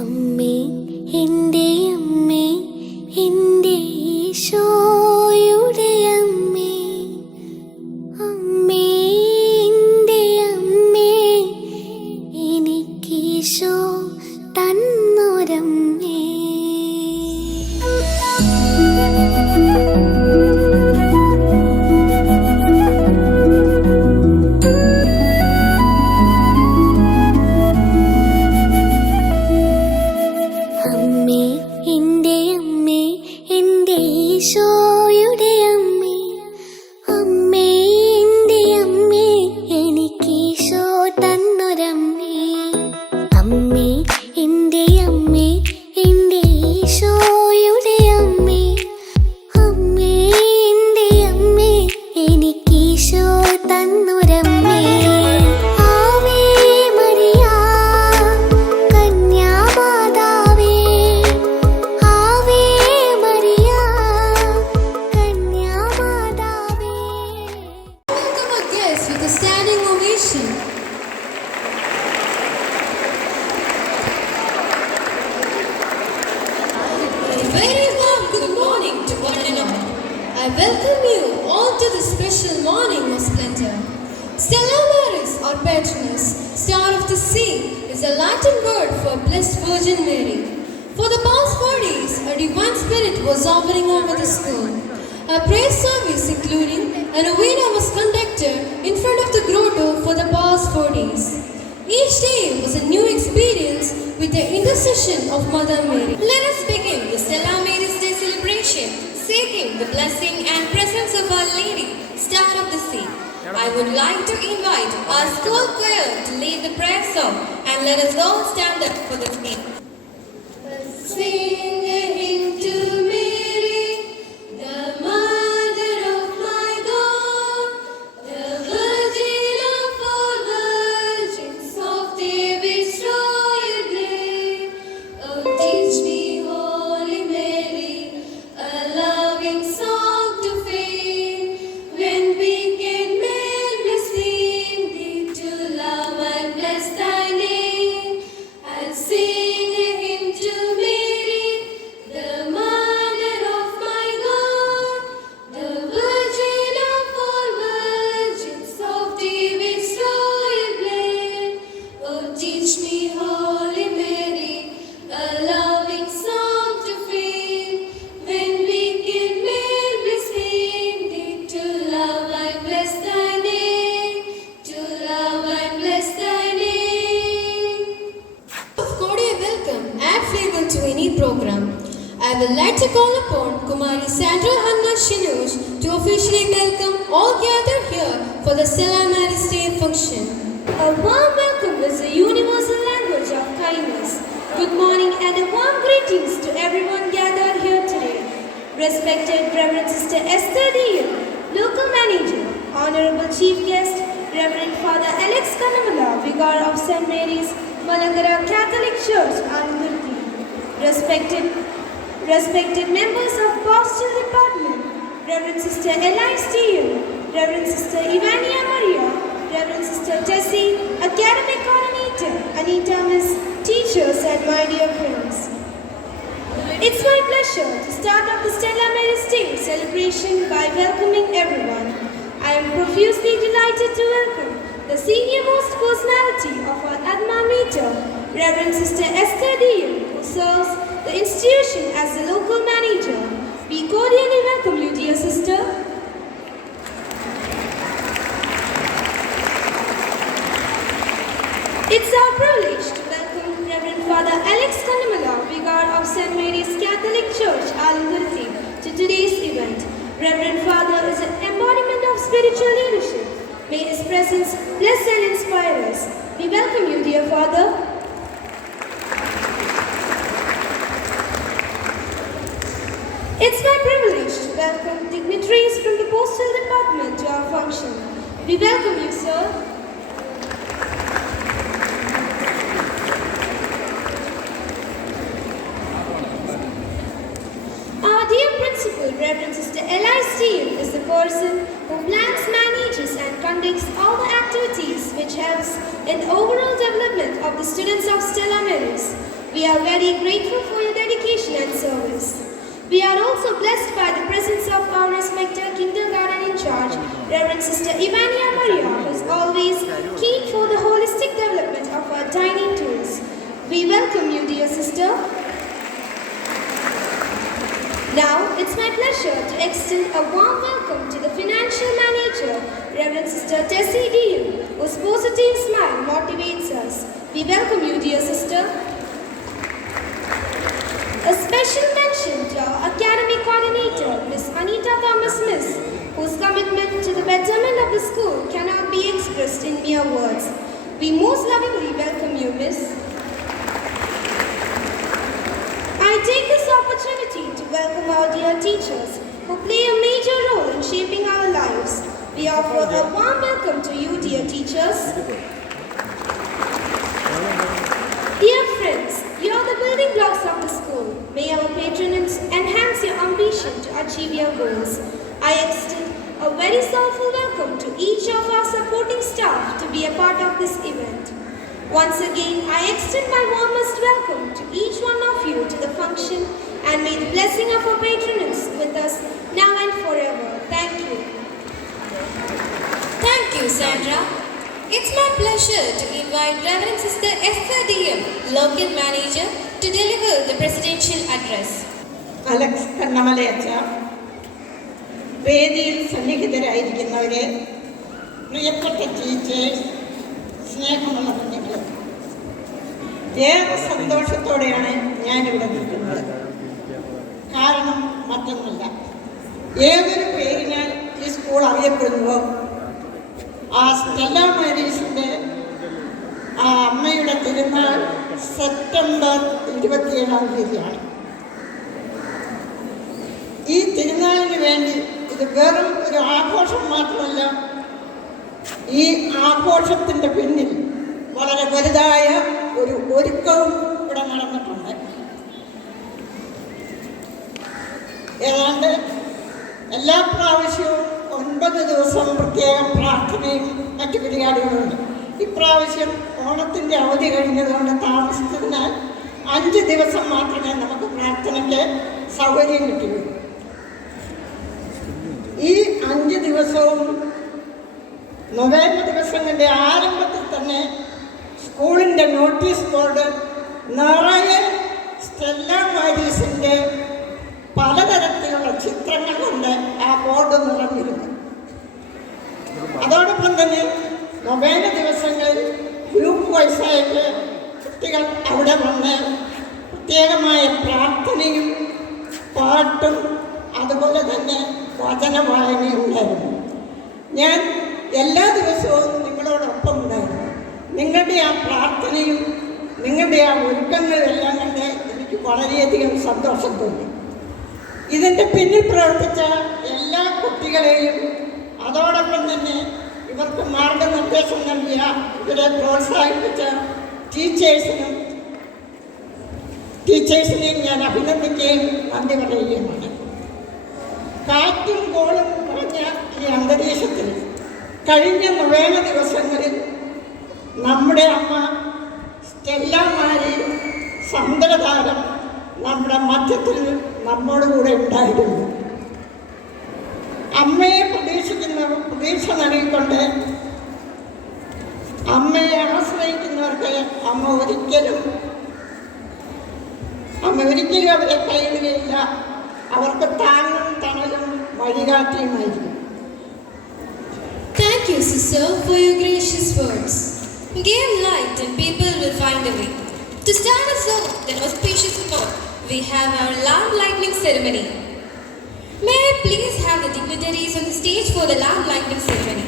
അമ്മേ എൻ്റെ അമ്മേ എൻ്റെ ഈശോയുടെ അമ്മേ, അമ്മേ എൻ്റെ അമ്മേ എനിക്കീശോ തന്നൊരമ്മേ. അമ്മേ എൻ്റെ അമ്മേ എൻ്റെ ഈശോയുടെ അമ്മേ, അമ്മേ എൻ്റെ അമ്മേ എനിക്കീശോ തന്നൊരമ്മേ. അമ്മേ എൻ്റെ അമ്മേ എൻ്റെ ഈശോയുടെ അമ്മേ, അമ്മേ എൻ്റെ അമ്മേ എനിക്കീശോ തന്നൊരമ്മേ. ആവേ മരിയ കന്യാമാതാവേ, ആവേ മരിയ കന്യാമാതാവേ. Welcome our guests with a standing ovation. A very warm good morning to one and all. I welcome you all to this special morning of splendor. Stella Maris, or patroness, star of the sea, is a Latin word for Blessed Virgin Mary. For the past 4 days, a divine spirit was hovering over the school. A prayer service including a novena was conducted in front of the grotto for the past 4 days. Each day was a new experience with the intercession of Mother Mary. Let us begin the Stella Maris Day celebration, seeking the blessing and presence of Our Lady, Star of the Sea. I would like to invite our school choir to lead the prayer song, and let us all stand up for the hymn. Sing a hymn to Mary, the mother of my God, the virgin of all virgins of David's royal name. Oh, teach me, Holy Mary, a loving song to fame, when wicked men blaspheme thee, to love and bless thy name. I'll sing a hymn to Mary, the mother of my God, the virgin of all virgins of David's royal name. Oh, teach me, Holy Mary, a loving song to fame, when wicked men blaspheme thee, to love and bless thy name, to love and bless thy name. Of cordial welcome, add flavor to any program. I would like to call upon Kumari Sandra Hanna Shinuj to officially welcome all gathered here for the Stella Maris Day function. A warm welcome is a universal language of kindness. Good morning and a warm greetings to everyone gathered here today. Respected Reverend Sister Esther Deal, Local Manager, Honorable Chief Guest, Reverend Father Alex Kanamala, Vicar of St. Mary's, Malangara Catholic Church, Anandurthi. Respected members of Pastoral Department, Reverend Sister Elise Deal, Reverend Sister Ivania Maria, Reverend Sister Tessie, Academic Coordinator, Anita Miss, teachers and my dear friends. It's my pleasure to start off the Stella Maris Day celebration by welcoming everyone. I am profusely delighted to welcome the senior-most personality of our Adma Meter, Reverend Sister Esther Deal, who serves the institution as the local manager. We cordially welcome you, dear sister. It's our privilege to welcome Reverend Father Alex Kanamala, Vicar of St. Mary's Catholic Church, Alangurthi, to today's event. Reverend Father is an embodiment of spiritual leadership. May his presence bless and inspire us. We welcome you, dear Father. It's my privilege to welcome dignitaries from the Postal Department to our function. We welcome you, sir. Our dear Principal, Reverend Sister Elise Steele, is the person who plans, manages and conducts all the activities which helps in the overall development of the students of Stella Maris. We are very grateful for your dedication and service. We are also blessed by the presence of our respected kindergarten in charge, Reverend Sister Ivania Maria, who is always keen for the holistic development of our tiny tools. We welcome you, dear sister. Now, it's my pleasure to extend a warm welcome to the financial manager, Reverend Sister Tessie Deal, whose positive smile motivates us. We welcome you, dear sister. A special mention to our academic coordinator, Miss Anita Thomas Miss, whose commitment to the betterment of the school cannot be expressed in mere words. We most lovingly welcome you, Miss. I take this opportunity to welcome our dear teachers who play a major role in shaping our lives. We offer a warm welcome to you, dear teachers. Dear friends, you are the building blocks of the school. May our patronage enhance your ambition to achieve your goals. I extend a very soulful welcome to each of our supporting staff to be a part of this event. Once again, I extend my warmest welcome to each one of you to the function, and may the blessing of our patronage with us now and forever. Thank you. Thank you, Sandra. It's my pleasure to invite Reverend Sister Esther DM, Local Manager, to deliver the Presidential Address. Alex Kannamalayacha, വേദിയിൽ സന്നിഹിതരായിരിക്കുന്നവരെ, പ്രിയപ്പെട്ട teachers, സ്നേഹമുള്ള കുഞ്ഞുങ്ങൾ, ഏറെ സന്തോഷത്തോടെയാണ് ഞാനിവിടെ നിൽക്കുന്നത്. കാരണം മറ്റൊന്നുമില്ല, ഏതൊരു പേരിനാൽ ഈ സ്കൂൾ അറിയപ്പെടുന്നുവോ ആ സ്റ്റെല്ല മാരീസിൻ്റെ ആ അമ്മയുടെ തിരുനാൾ സെപ്റ്റംബർ 27 ഈ തിരുനാളിന് വേണ്ടി ഇത് വെറും ഒരു ആഘോഷം മാത്രമല്ല, ഈ ആഘോഷത്തിൻ്റെ പിന്നിൽ വളരെ വലുതായ ഒരു ഒരുക്കവും ഇവിടെ നടന്നിട്ടുണ്ട്. ഏതാണ്ട് എല്ലാ പ്രാവശ്യവും 9 ദിവസം പ്രത്യേകം പ്രാർത്ഥനയും മറ്റു പരിപാടികളുണ്ട്. ഇപ്രാവശ്യം ഓണത്തിൻ്റെ അവധി കഴിഞ്ഞതുകൊണ്ട് താമസിച്ചതിനാൽ 5 ദിവസം മാത്രമേ നമുക്ക് പ്രാർത്ഥനയ്ക്ക് സൗകര്യം കിട്ടുകയുള്ളൂ. ഈ 5 ദിവസവും നൊവേമ്പർ ദിവസങ്ങളുടെ ആരംഭത്തിൽ തന്നെ സ്കൂളിൻ്റെ നോട്ടീസ് ബോർഡ് നിറയെ സ്റ്റെല്ല മാരീസിൻ്റെ പലതരത്തിലുള്ള ചിത്രങ്ങൾ കൊണ്ട് ആ ബോർഡ് നിറഞ്ഞിരുന്നു. അതോടൊപ്പം തന്നെ നൊവേന ദിവസങ്ങളിൽ ഗ്രൂപ്പ് വൈസായിട്ട് കുട്ടികൾ അവിടെ വന്ന് പ്രത്യേകമായ പ്രാർത്ഥനയും പാട്ടും അതുപോലെ തന്നെ വചന വായനയും ഉണ്ടായിരുന്നു. ഞാൻ എല്ലാ ദിവസവും നിങ്ങളോടൊപ്പം ഉണ്ടായിരുന്നു. നിങ്ങളുടെ ആ പ്രാർത്ഥനയും നിങ്ങളുടെ ആ ഒരുക്കങ്ങളും എല്ലാം കണ്ട് എനിക്ക് വളരെയധികം സന്തോഷം തോന്നി. ഇതിൻ്റെ പിന്നിൽ പ്രവർത്തിച്ച എല്ലാ കുട്ടികളെയും അതോടൊപ്പം തന്നെ ഇവർക്ക് മാർഗനിർദ്ദേശം നൽകിയ ഇവരെ പ്രോത്സാഹിപ്പിച്ച ടീച്ചേഴ്സിനെയും ഞാൻ അഭിനന്ദിക്കുകയും നന്ദി പറയുകയുമാണ്. കാറ്റും കോളും നിറഞ്ഞ ഈ അന്തരീക്ഷത്തിൽ കഴിഞ്ഞ നൊവേന ദിവസങ്ങളിൽ നമ്മുടെ അമ്മ സ്റ്റെല്ല മാരി സമുദ്രതാരം നമ്മുടെ മധ്യത്തിൽ നമ്മോടുകൂടെ ഉണ്ടായിരുന്നു. അമ്മയെ പ്രതീക്ഷ നൽകിക്കൊണ്ട് അമ്മയെ ആശ്രയിക്കുന്നവർക്ക് അമ്മ ഒരിക്കലും അവരെ കൈവിടുകയില്ല. അവർക്ക് താങ്ങും തണലും വഴികാട്ടിയുമായിരിക്കും. Thank you, sister, for your gracious words. Give light and people will find a way. To start us off the auspicious note, we have our lamp lighting ceremony. May I please have the dignitaries on the stage for the lamp lighting ceremony.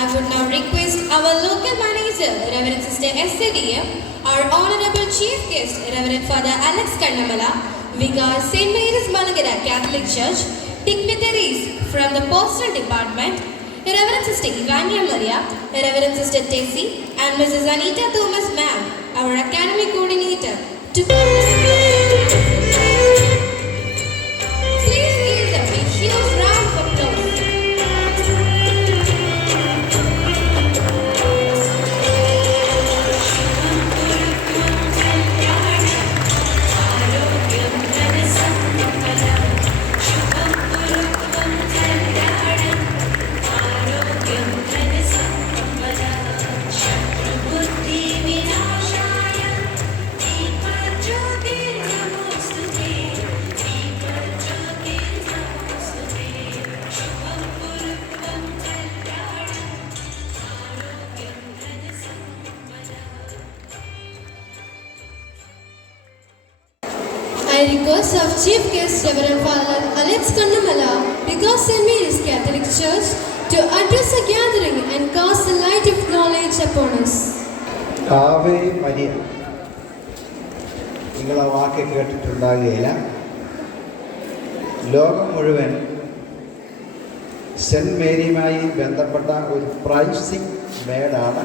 I would now request our local manager, Reverend Sister Esther DM, our honorable chief guest, Reverend Father Alex Kannamala, Vicar St. Mary's Malagara Catholic Church, dignitaries from the Postal Department, Reverend Sister Ivania Maria, Reverend Sister Tessie, and Mrs. Anita Thomas Ma'am, our academic coordinator, to please give them a huge round of applause. I request our chief guest, Reverend Father Alex Kannamala, because St. Mary's Catholic Church, to address the gathering and cast the light of knowledge upon us. Ave Maria. നിങ്ങൾ ആ വാക്ക് കേട്ടിട്ടുണ്ടാകുകയില്ല. ലോകം മുഴുവൻ cent മേരിയുമായി ബന്ധപ്പെട്ട ഒരു pricing വേർഡാണ്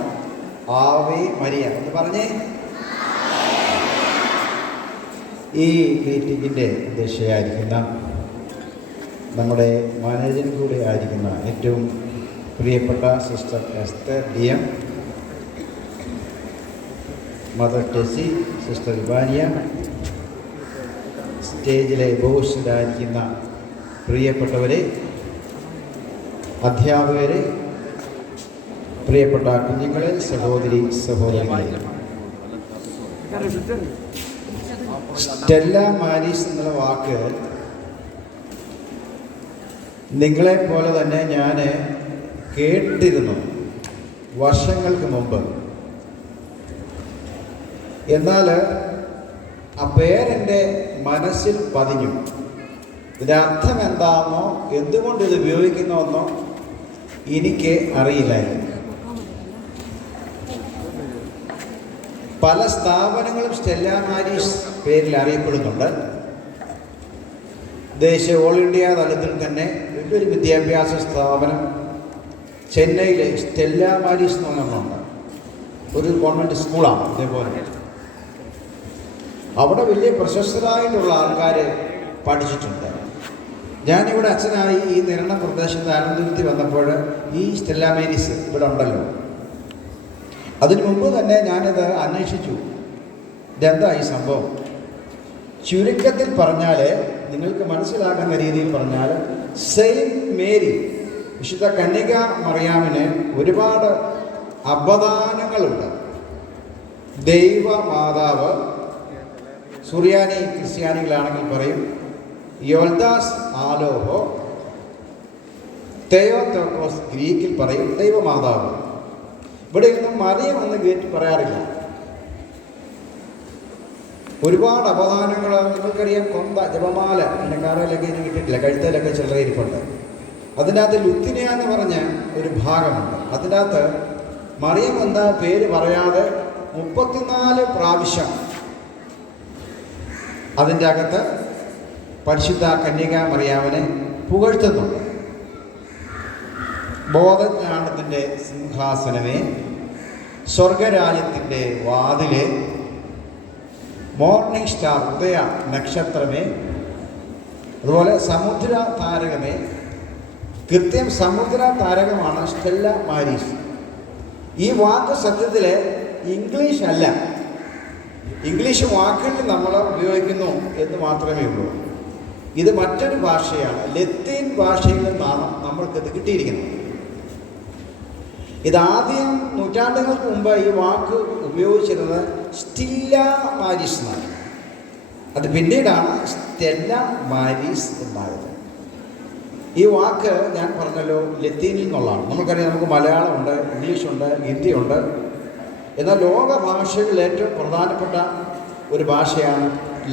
Ave Maria എന്ന് പറഞ്ഞേ. ഈ മീറ്റിങ്ങിൻ്റെ അധ്യക്ഷയായിരിക്കുന്ന നമ്മുടെ മാനേജറും കൂടെ ആയിരിക്കുന്ന ഏറ്റവും പ്രിയപ്പെട്ട sister Esther DM, mother Tessy, sister Evania, സ്റ്റേജിലെ ബോസിലായിരിക്കുന്ന പ്രിയപ്പെട്ടവരെ, അധ്യാപകരെ, പ്രിയപ്പെട്ട കുഞ്ഞുങ്ങളെ, സഹോദരി സഹോദരങ്ങളെ, സ്റ്റെല്ല മാരീസ് എന്നുള്ള വാക്ക് നിങ്ങളെപ്പോലെ തന്നെ ഞാൻ കേട്ടിരുന്നു വർഷങ്ങൾക്ക് മുമ്പ്. എന്നാൽ ആ പേരെൻ്റെ മനസ്സിൽ പതിഞ്ഞു. ഇതിൻ്റെ അർത്ഥം എന്താണെന്നോ എന്തുകൊണ്ട് ഇത് ഉപയോഗിക്കുന്നുവെന്നോ എനിക്ക് അറിയില്ലായിരുന്നു. പല സ്ഥാപനങ്ങളും സ്റ്റെല്ല മാരീസ് പേരിൽ അറിയപ്പെടുന്നുണ്ട്. ദേശീയ ഓൾ ഇന്ത്യ തലത്തിൽ തന്നെ വലിയൊരു വിദ്യാഭ്യാസ സ്ഥാപനം ചെന്നൈയിലെ സ്റ്റെല്ല മാരീസ് എന്ന് പറഞ്ഞുണ്ട്. ഒരു ഗവൺമെൻറ് സ്കൂളാണ്. ഇതേപോലെ അവിടെ വലിയ പ്രശസ്തരായിട്ടുള്ള ആൾക്കാർ പഠിച്ചിട്ടുണ്ട്. ഞാനിവിടെ അച്ഛനായി ഈ നിരണ പ്രദേശത്ത് അനന്തപുരത്തിൽ വന്നപ്പോൾ ഈ സ്റ്റെല്ല മാരീസ് ഇവിടെ ഉണ്ടല്ലോ. അതിനു മുമ്പ് തന്നെ ഞാനിത് അന്വേഷിച്ചു, ഇതെന്താ ഈ സംഭവം. ചുരുക്കത്തിൽ പറഞ്ഞാൽ, നിങ്ങൾക്ക് മനസ്സിലാകുന്ന രീതിയിൽ പറഞ്ഞാൽ, സെയിൻറ്റ് മേരി, വിശുദ്ധ കന്യക മറിയാമിന് ഒരുപാട് അപദാനങ്ങളുണ്ട്. ദൈവമാതാവ്, സുറിയാനി ക്രിസ്ത്യാനികളാണെങ്കിൽ പറയും യോൽദാസ് ആലോഹോ, തെയോത്തോക്കോസ് ഗ്രീക്കിൽ പറയും ദൈവമാതാവ്. ഇവിടെയൊന്നും മറിയം എന്ന് കേട്ട് പറയാറില്ല. ഒരുപാട് അപദാനങ്ങൾ നിങ്ങൾക്കറിയാം. കൊന്ത, ജപമാല, എൻ്റെ കാറയിലൊക്കെ ഇനി കിട്ടിയിട്ടില്ല, കഴുത്തയിലൊക്കെ ചില്ലറ ഇരിപ്പുണ്ട്. അതിൻ്റെ അകത്ത് ലുത്തിനിയ എന്ന് പറഞ്ഞ ഒരു ഭാഗമുണ്ട്. അതിൻ്റെ അകത്ത് മറിയം എന്ന പേര് പറയാതെ 34 പ്രാവശ്യം അതിൻ്റെ അകത്ത് പരിശുദ്ധ കന്യക മറിയാമിനെ പുകഴ്ത്തുന്നുണ്ട്. ബോധജ്ഞാനത്തിൻ്റെ സിംഹാസനമേ, സ്വർഗരാജ്യത്തിൻ്റെ വാതിലെ, മോർണിംഗ് സ്റ്റാർ, ഉദയ നക്ഷത്രമേ, അതുപോലെ സമുദ്ര താരകമേ. കൃത്യം സമുദ്ര താരകമാണ് സ്റ്റെല്ല മാരീസ്. ഈ വാക്ക് സത്യത്തിൽ ഇംഗ്ലീഷ് അല്ല. ഇംഗ്ലീഷ് വാക്കുകളിൽ നമ്മൾ ഉപയോഗിക്കുന്നു എന്ന് മാത്രമേ ഉള്ളൂ. ഇത് മറ്റൊരു ഭാഷയാണ്. ലത്തീൻ ഭാഷയിൽ നിന്നാണ് നമ്മൾക്കിത് കിട്ടിയിരിക്കുന്നത്. ഇതാദ്യം നൂറ്റാണ്ടുകൾക്ക് മുമ്പ് ഈ വാക്ക് ഉപയോഗിച്ചിരുന്നത് സ്റ്റില്ല മാരീസ് എന്നാണ്. അത് പിന്നീടാണ് സ്റ്റെല്ല മാരീസ് ഉണ്ടായത്. ഈ വാക്ക് ഞാൻ പറഞ്ഞല്ലോ ലത്തീനിൽ നിന്നുള്ളതാണ്. നമുക്കറിയാം, നമുക്ക് മലയാളമുണ്ട്, ഇംഗ്ലീഷുണ്ട്, ഹിന്ദിയുണ്ട്. എന്നാൽ ലോക ഭാഷകളിൽ ഏറ്റവും പ്രധാനപ്പെട്ട ഒരു ഭാഷയാണ്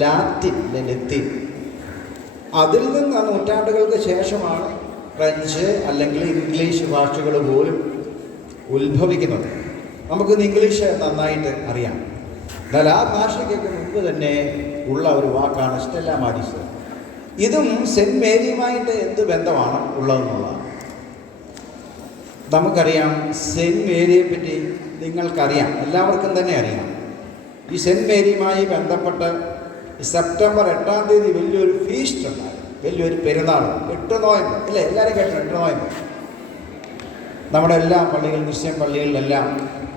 ലാറ്റിൻ, ലത്തീൻ. അതിൽ നിന്ന് നൂറ്റാണ്ടുകൾക്ക് ശേഷമാണ് ഫ്രഞ്ച് അല്ലെങ്കിൽ ഇംഗ്ലീഷ് ഭാഷകൾ പോലും ഉത്ഭവിക്കുന്നത്. നമുക്കിന്ന് ഇംഗ്ലീഷ് നന്നായിട്ട് അറിയാം. എന്നാൽ ആ ഭാഷയ്ക്കൊക്കെ മുമ്പ് തന്നെ ഉള്ള ഒരു വാക്കാണ് സ്റ്റെല്ല മാരീസ്. ഇതും സെൻറ്റ് മേരിയുമായിട്ട് എന്ത് ബന്ധമാണ് ഉള്ളതെന്നുള്ളതാണ്. നമുക്കറിയാം, സെൻറ്റ് മേരിയെ പറ്റി നിങ്ങൾക്കറിയാം, എല്ലാവർക്കും തന്നെ അറിയാം. ഈ സെൻറ്റ് മേരിയുമായി ബന്ധപ്പെട്ട് സെപ്റ്റംബർ 8-ാം തീയതി വലിയൊരു ഫീസ്റ്റ് ഉണ്ടായിരുന്നു, വലിയൊരു പെരുന്നാൾ, 8 നോയമ്പ് അല്ലേ? എല്ലാവരും കേട്ടോ 8 നോയമ്പ്. നമ്മുടെ എല്ലാ പള്ളികളും, ക്രിസ്ത്യൻ പള്ളികളിലെല്ലാം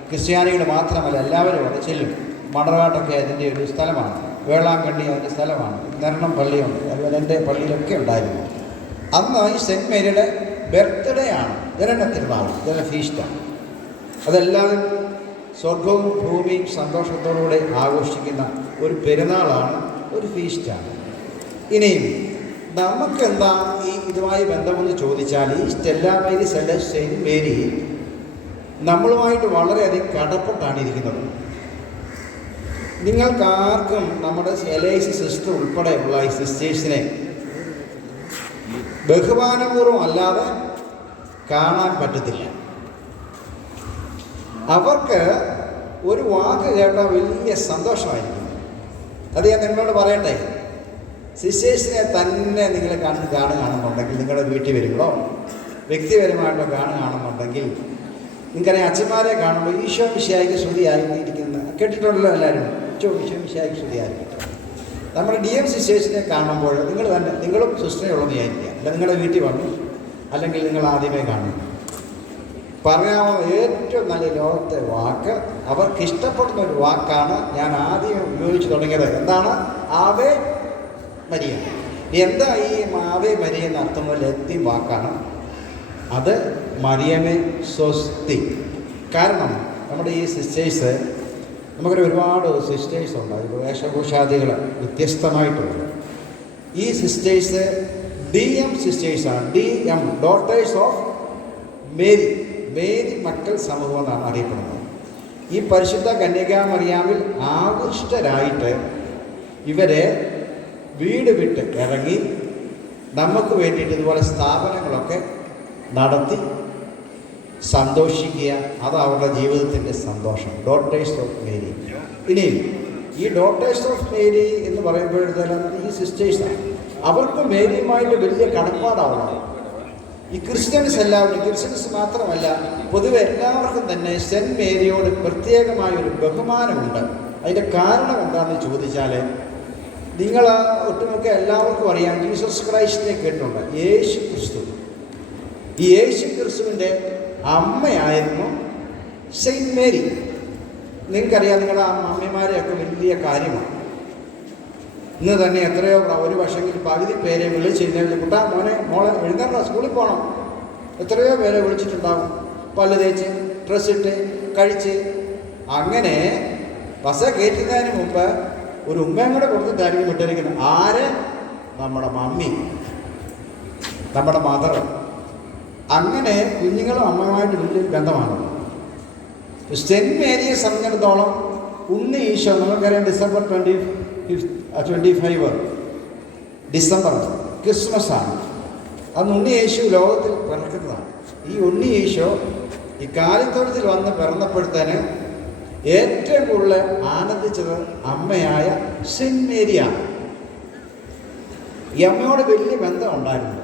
ക്രിസ്ത്യാനികൾ മാത്രമല്ല എല്ലാവരും അവിടെ ചെല്ലും. മണർകാട്ടൊക്കെ അതിൻ്റെ ഒരു സ്ഥലമാണ്, വേളാങ്കണ്ണി അതിൻ്റെ സ്ഥലമാണ്, നിരണം പള്ളിയുണ്ട്, അതുപോലെ എൻ്റെ പള്ളിയിലൊക്കെ ഉണ്ടായിരുന്നു. അന്ന് ഈ സെൻറ്റ് മേരിയുടെ ബർത്ത്ഡേ ആണ്, ജനന തിരുനാൾ, ജനന ഫീസ്റ്റാണ്. അതെല്ലാവരും സ്വർഗവും ഭൂമിയും സന്തോഷത്തോടുകൂടെ ആഘോഷിക്കുന്ന ഒരു പെരുന്നാളാണ്, ഒരു ഫീസ്റ്റാണ്. ഇനിയും നമുക്കെന്താ ഈ ഇതുമായി ബന്ധമെന്ന് ചോദിച്ചാൽ, ഈ സ്റ്റെല്ല മാരീസ് അല്ല സെൻറ്റ് മേരി നമ്മളുമായിട്ട് വളരെയധികം കടപ്പെട്ടാണ് ഇരിക്കുന്നത്. നിങ്ങൾക്കാർക്കും നമ്മുടെ എലൈസി സിസ്റ്റർ ഉൾപ്പെടെയുള്ള ഈ സിസ്റ്റേഴ്സിനെ ബഹുമാനപൂർവ്വം അല്ലാതെ കാണാൻ പറ്റത്തില്ല. അവർക്ക് ഒരു വാക്ക് കേട്ടാൽ വലിയ സന്തോഷമായിരിക്കും. അത് ഞാൻ നിങ്ങളോട് പറയട്ടെ, സിസ്റ്റേഴ്സിനെ തന്നെ നിങ്ങൾ കാണുകയാണെന്നുണ്ടെങ്കിൽ, നിങ്ങളുടെ വീട്ടിൽ വരുമ്പോഴോ വ്യക്തിപരമായിട്ടോ കാണുകയാണെന്നുണ്ടെങ്കിൽ, നിങ്ങൾക്കറിയാം അച്ഛന്മാരെ കാണുമ്പോൾ ഈശോ മിശിഹായ്ക്ക് സ്തുതിയായിരിക്കുന്ന കേട്ടിട്ടുണ്ടല്ലോ എല്ലാവരും. ഈശോ മിശിഹായ്ക്ക് സ്തുതിയായിരിക്കട്ടെ. നമ്മുടെ DM സിസ്റ്റേഴ്സിനെ കാണുമ്പോൾ നിങ്ങളും സിസ്റ്ററിനുള്ളത് വിചാരിക്കുക. അല്ല നിങ്ങളുടെ വീട്ടിൽ വന്നു, അല്ലെങ്കിൽ നിങ്ങൾ ആദ്യമേ കാണുന്നു. പറയാവുന്ന ഏറ്റവും നല്ല ലോകത്തെ വാക്ക്, അവർക്ക് ഇഷ്ടപ്പെടുന്ന ഒരു വാക്കാണ് ഞാൻ ആദ്യം ഉപയോഗിച്ച് തുടങ്ങിയത്. എന്താണ്? Ave Maria. എന്താ ഈ ആവേ മരിയ എന്ന അർത്ഥമുള്ള ലത്തീൻ വാക്കാണ്. അത് മറിയമേ സ്വസ്തി. കാരണം നമ്മുടെ ഈ സിസ്റ്റേഴ്സ്, നമുക്കൊരു ഒരുപാട് സിസ്റ്റേഴ്സ് ഉണ്ട്. വേഷഭൂഷാദികൾ വ്യത്യസ്തമായിട്ടുണ്ട്. ഈ സിസ്റ്റേഴ്സ് DM സിസ്റ്റേഴ്സാണ്. DM daughters of Mary. Mary മക്കൾ സമൂഹം എന്നാണ് അറിയപ്പെടുന്നത്. ഈ പരിശുദ്ധ കന്യകാമറിയാമിൽ ആകൃഷ്ടരായിട്ട് ഇവരെ വീട് വിട്ട് ഇറങ്ങി നമുക്ക് വേണ്ടിയിട്ട് ഇതുപോലെ സ്ഥാപനങ്ങളൊക്കെ നടത്തി സന്തോഷിക്കുക. അത് അവരുടെ ജീവിതത്തിൻ്റെ സന്തോഷം. Daughters of Mary. ഇനി ഈ ഡോട്ടേഴ്സ് ഓഫ് മേരി എന്ന് പറയുമ്പോഴത്തേനും ഈ സിസ്റ്റേഴ്സാണ്. അവർക്ക് മേരിയുമായിട്ട് വലിയ കടപ്പാടാവുന്നത്. ഈ ക്രിസ്ത്യൻസ് മാത്രമല്ല, പൊതുവെ എല്ലാവർക്കും തന്നെ സെൻറ്റ് മേരിയോട് പ്രത്യേകമായൊരു ബഹുമാനമുണ്ട്. അതിൻ്റെ കാരണം എന്താണെന്ന് ചോദിച്ചാൽ, നിങ്ങൾ ഒട്ടുമിക്ക എല്ലാവർക്കും അറിയാം, ജീസസ് ക്രൈസ്റ്റിനെ കേട്ടിട്ടുണ്ട്. യേശു ക്രിസ്തു. ഈ യേശു ക്രിസ്തുവിൻ്റെ അമ്മയായിരുന്നു സെയിൻറ്റ് മേരി. നിങ്ങൾക്കറിയാം, നിങ്ങളുടെ അമ്മമാരെയൊക്കെ വലിയ കാര്യമാണ്. ഇന്ന് തന്നെ എത്രയോ ഒരു വർഷമെങ്കിൽ പകുതി പേരെ വിളിച്ചിരുന്ന കുട്ടാ മോളെ എഴുന്നേണ്ട, സ്കൂളിൽ പോകണം. എത്രയോ പേരെ വിളിച്ചിട്ടുണ്ടാവും. പല്ല് തേച്ച്, ഡ്രസ്സിട്ട്, കഴിച്ച്. അങ്ങനെ ബസ് കയറ്റുന്നതിന് മുമ്പ് ഒരു ഉമ്മയും കൂടെ കൊടുത്തിട്ടായിരിക്കും വിട്ടിരിക്കുന്നത്. ആര്? നമ്മുടെ മമ്മി, നമ്മുടെ മദർ. അങ്ങനെ കുഞ്ഞുങ്ങളും അമ്മയുമായിട്ട് വലിയൊരു ബന്ധമാണ്. സെൻറ്റ് മേരിയെ സംബന്ധിച്ചിടത്തോളം ഉണ്ണി ഈശോ, നമുക്കറിയാം ഡിസംബർ 25 ഡിസംബർ ക്രിസ്മസാണ്. അന്ന് ഉണ്ണി യേശു ലോകത്തിൽ പിറക്കുന്നതാണ്. ഈ ഉണ്ണി യേശു ഈ കാലിത്തൊഴുത്തിൽ വന്ന് പിറന്നപ്പോഴത്തേന് ഏറ്റവും കൂടുതൽ ആനന്ദിച്ചത് അമ്മയായ സെൻറ്റ് മേരിയാണ്. ഈ അമ്മയോട് വലിയ ബന്ധം ഉണ്ടായിരുന്നു.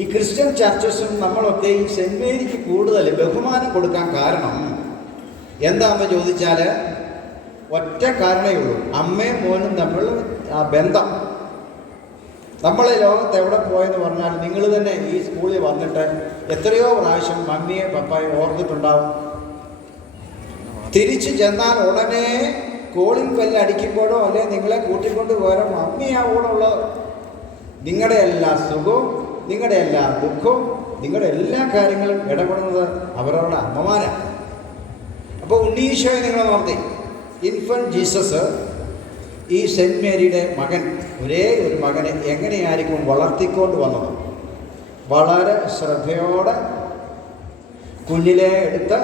ഈ ക്രിസ്ത്യൻ ചർച്ചസും നമ്മളൊക്കെ ഈ സെൻറ്റ് മേരിക്ക് കൂടുതൽ ബഹുമാനം കൊടുക്കാൻ കാരണം എന്താണെന്ന് ചോദിച്ചാൽ ഒറ്റ കാരണമേ ഉള്ളൂ. അമ്മയും മോനും തമ്മിലുള്ള ആ ബന്ധം. നമ്മൾ ലോകത്ത് എവിടെ പോയെന്ന് പറഞ്ഞാൽ, നിങ്ങൾ തന്നെ ഈ സ്കൂളിൽ വന്നിട്ട് എത്രയോ പ്രാവശ്യം മമ്മിയെ പപ്പായെ ഓർത്തിട്ടുണ്ടാവും. തിരിച്ചു ചെന്നാൽ ഉടനെ കോളിംഗ് ബെല്ല് അടിക്കുമ്പോഴോ അല്ലെങ്കിൽ നിങ്ങളെ കൂട്ടിക്കൊണ്ട് പോരാ മമ്മിയാ കൂടെ ഉള്ളത്. നിങ്ങളുടെ എല്ലാ സുഖവും, നിങ്ങളുടെ എല്ലാ ദുഃഖവും, നിങ്ങളുടെ എല്ലാ കാര്യങ്ങളും ഇടപെടുന്നത് അവരവരുടെ അമ്മമാരാണ്. അപ്പോൾ ഉണ്ണീശോയെ നിങ്ങൾ നോർത്തി, ഇൻഫൻറ്റ് ജീസസ്, ഈ സെൻറ്റ് മേരിയുടെ മകൻ, ഒരേ ഒരു മകനെ എങ്ങനെയായിരിക്കും വളർത്തിക്കൊണ്ട് വന്നത്? വളരെ ശ്രദ്ധയോടെ കുഞ്ഞിലെ എടുത്ത്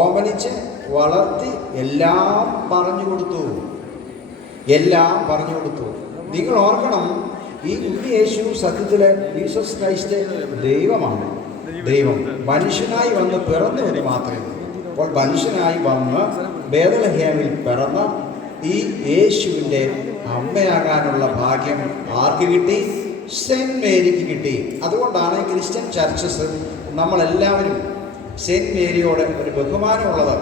ഓമനിച്ച് വളർത്തി എല്ലാം പറഞ്ഞു കൊടുത്തു. നിങ്ങൾ ഓർക്കണം, ഈ ഉണ്ണി യേശു സത്യത്തിലെ ജീസസ് ക്രൈസ്റ്റ് ദൈവമാണ്. ദൈവം മനുഷ്യനായി വന്ന് പിറന്നു എന്ന് മാത്രമേ. അപ്പോൾ മനുഷ്യനായി വന്ന് ബേത്ലഹേമിൽ പിറന്ന ഈ യേശുവിൻ്റെ അമ്മയാകാനുള്ള ഭാഗ്യം ആർക്ക് കിട്ടി? സെൻറ്റ് മേരിക്ക് കിട്ടി. അതുകൊണ്ടാണ് ക്രിസ്ത്യൻ ചർച്ചസ് നമ്മളെല്ലാവരും സെൻറ്റ് മേരിയോട് ഒരു ബഹുമാനമുള്ളത്.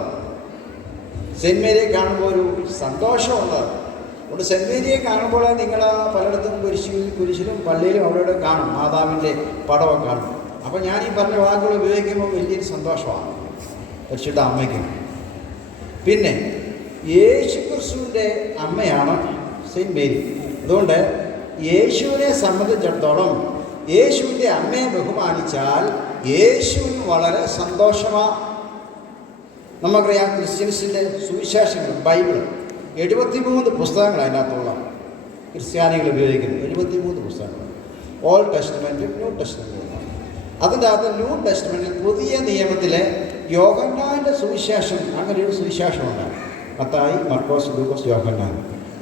സെൻറ്റ് മേരിയെ കാണുമ്പോൾ ഒരു സന്തോഷമുള്ളത്. അതുകൊണ്ട് സെൻറ്റ് മേരിയെ കാണുമ്പോൾ നിങ്ങൾ പലയിടത്തും കുരിശിലും പള്ളിയിലും അവിടെ കാണും, മാതാവിൻ്റെ പടമൊക്കെ കാണും. അപ്പോൾ ഞാൻ ഈ പറഞ്ഞ വാക്കുകൾ ഉപയോഗിക്കുമ്പോൾ വലിയൊരു സന്തോഷമാണ് പരിശുദ്ധ അമ്മയ്ക്ക്. പിന്നെ യേശു ക്രിസ്തുവിൻ്റെ അമ്മയാണ് സെൻറ്റ് മേരി. അതുകൊണ്ട് യേശുവിനെ സംബന്ധിച്ചിടത്തോളം യേശുവിൻ്റെ അമ്മയെ ബഹുമാനിച്ചാൽ യേശുവിന് വളരെ സന്തോഷമാണ്. നമുക്കറിയാം, ക്രിസ്ത്യൻസിൻ്റെ സുവിശേഷങ്ങൾ, ബൈബിൾ 73 പുസ്തകങ്ങൾ അതിനകത്തുള്ള ക്രിസ്ത്യാനികൾ ഉപയോഗിക്കുന്നത്. 73 പുസ്തകങ്ങൾ. ഓൾഡ് ടെസ്റ്റ്മെൻറ്റും ന്യൂ ടെസ്റ്റ്മെൻറ്റും. അതിൻ്റെ അകത്ത് ന്യൂ ടെസ്റ്റ്മെൻറ്റിൽ പുതിയ നിയമത്തിലെ യോഹന്നാൻ്റെ സുവിശേഷം, അങ്ങനെ ഒരു സുവിശേഷമുണ്ട്. മത്തായി, മർക്കോസ്, ലൂക്കോസ്, യോഹന്നാൻ.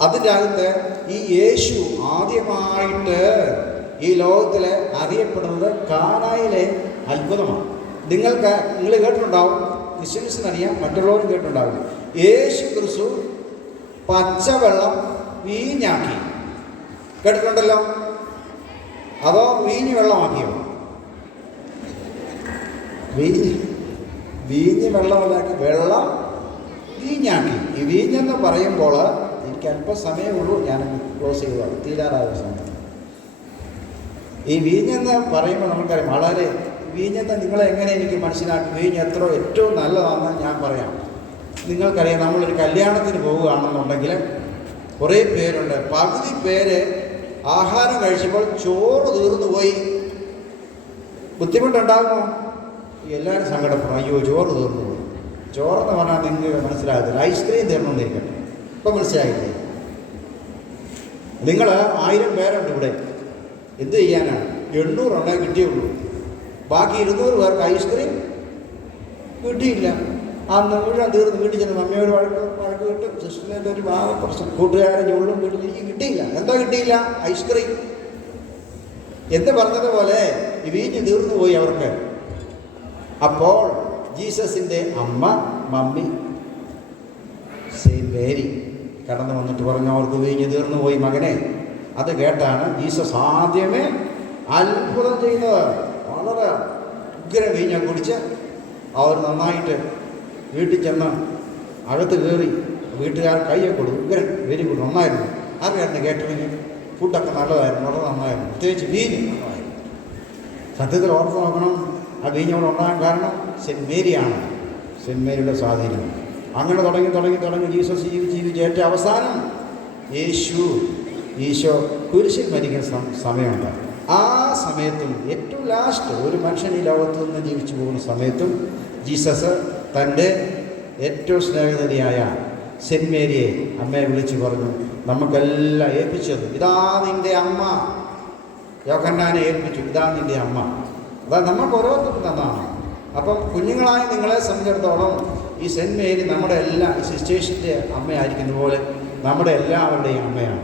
അതിൻ്റെ അകത്ത് ഈ യേശു ആദ്യമായിട്ട് ഈ ലോകത്തിൽ അറിയപ്പെടുന്നത് കാനായിലെ അത്ഭുതമാണ്. നിങ്ങൾ കേട്ടിട്ടുണ്ടാവും, ക്രിസ്ത്യൻസിനറിയാം, മറ്റുള്ളവരും കേട്ടിട്ടുണ്ടാവും. യേശു ക്രിസ്തു പച്ചവെള്ളം വീഞ്ഞാക്കി. കേട്ടിട്ടുണ്ടല്ലോ? അതോ വീഞ്ഞ് വെള്ളമാക്കിയോ? വീഞ്ഞ് വെള്ളമല്ലാക്കി വെള്ളം വീഞ്ഞാക്കി. ഈ വീഞ്ഞെന്ന് പറയുമ്പോൾ എനിക്ക് അല്പസമയമേ ഉള്ളൂ, ഞാൻ ക്ലോസ് ചെയ്തതാണ്, തീരാറായ സമയം. ഈ വീഞ്ഞെന്ന് പറയുമ്പോൾ നമുക്കറിയാം, വളരെ വീഞ്ഞെന്ന് നിങ്ങളെങ്ങനെ എനിക്ക് മനസ്സിലാക്കി, വീഞ്ഞ് ഏറ്റവും നല്ലതാണെന്ന് ഞാൻ പറയാം. നിങ്ങൾക്കറിയാം, നമ്മളൊരു കല്യാണത്തിന് പോവുകയാണെന്നുണ്ടെങ്കിൽ കുറേ പേരുണ്ട്. പകുതി പേര് ആഹാരം കഴിച്ചപ്പോൾ ചോറ് തീർന്നു പോയി. ബുദ്ധിമുട്ടുണ്ടാകുമോ? എല്ലാവരും സങ്കടപ്പെടും, അയ്യോ ചോറ് തീർന്നു പോയി. ചോറെന്ന് പറഞ്ഞാൽ നിങ്ങൾക്ക് മനസ്സിലാകത്തില്ല, ഐസ്ക്രീം തീർന്നുകൊണ്ടിരിക്കട്ടെ. ഇപ്പം മനസ്സിലായില്ലേ? നിങ്ങൾ 1000 പേരുണ്ട് ഇവിടെ, എന്ത് ചെയ്യാനാണ്? 800 ഉണ്ടായി കിട്ടിയുള്ളൂ. ബാക്കി 200 പേർക്ക് ഐസ്ക്രീം കിട്ടിയില്ല. അന്ന് മുഴുവൻ തീർന്ന് വീട്ടിൽ ചെന്ന് മമ്മിയോട് വഴക്ക് കിട്ടും, സിസ്റ്ററിൻ്റെ ഒരു പ്രശ്നം, കൂട്ടുകാരൻ ചുള്ളും വീട്ടിൽ എനിക്ക് കിട്ടിയില്ല. എന്താ കിട്ടിയില്ല? ഐസ്ക്രീം. എന്ന് പറഞ്ഞതുപോലെ ഈ വീഞ്ഞ് തീർന്നു പോയി അവർക്ക്. അപ്പോൾ ജീസസിൻ്റെ അമ്മ, മമ്മി സെയിൻറ്റ് മേരി കടന്നു വന്നിട്ട് പറഞ്ഞു, അവർക്ക് വീഞ്ഞ് തീർന്നു പോയി മകനെ. അത് കേട്ടാണ് ജീസസ് ആദ്യമേ അത്ഭുതം ചെയ്യുന്നത്. വളരെ ഉഗ്ര വീഞ്ഞ കുടിച്ച് അവർ നന്നായിട്ട് വീട്ടിൽ ചെന്ന് അകത്ത് കയറി വീട്ടുകാർ കൈയൊക്കെ കൊടുത്തു. ഉഗ്രൻ, വെരി ഗുഡ്, നന്നായിരുന്നു. ആരുമായിരുന്നു കേട്ടറിങ്? ഫുഡൊക്കെ നല്ലതായിരുന്നു, വളരെ നന്നായിരുന്നു, പ്രത്യേകിച്ച് വീഞ്ഞ് നല്ലതായിരുന്നു. സത്യത്തിൽ ഓർത്ത് നോക്കണം, ആ വീഞ്ഞ് അവിടെ ഉണ്ടാകാൻ കാരണം സെൻറ്റ് മേരിയാണ്, സെൻറ്റ് മേരിയുടെ സ്വാധീനം. അങ്ങനെ തുടങ്ങി ജീസസ് ജീവിച്ച് ഏറ്റവും അവസാനം ഈശോ കുരിശിൽ മരിക്കുന്ന സമയമുണ്ട്. ആ സമയത്തും ഏറ്റവും ലാസ്റ്റ് ഒരു മനുഷ്യൻ ഈ ലോകത്ത് നിന്ന് ജീവിച്ചു പോകുന്ന സമയത്തും ജീസസ് തൻ്റെ ഏറ്റവും സ്നേഹിതയായ സെൻറ്റ് മേരിയെ, അമ്മയെ വിളിച്ചു പറഞ്ഞു, നമുക്കെല്ലാം ഏൽപ്പിച്ചത്, ഇതാ നിൻ്റെ അമ്മ. യോഹന്നാനെ ഏൽപ്പിച്ചു, ഇതാ നിൻ്റെ അമ്മ. അതാ നമുക്ക് ഓരോരുത്തർക്കും തന്നാണ്. അപ്പം കുഞ്ഞുങ്ങളായ നിങ്ങളെ സംബന്ധിച്ചിടത്തോളം ഈ സെൻറ്റ് മേരി നമ്മുടെ എല്ലാ, ഈ സിസ്റ്റേഴ്സിൻ്റെ അമ്മയായിരിക്കുന്ന പോലെ നമ്മുടെ എല്ലാവരുടെയും അമ്മയാണ്.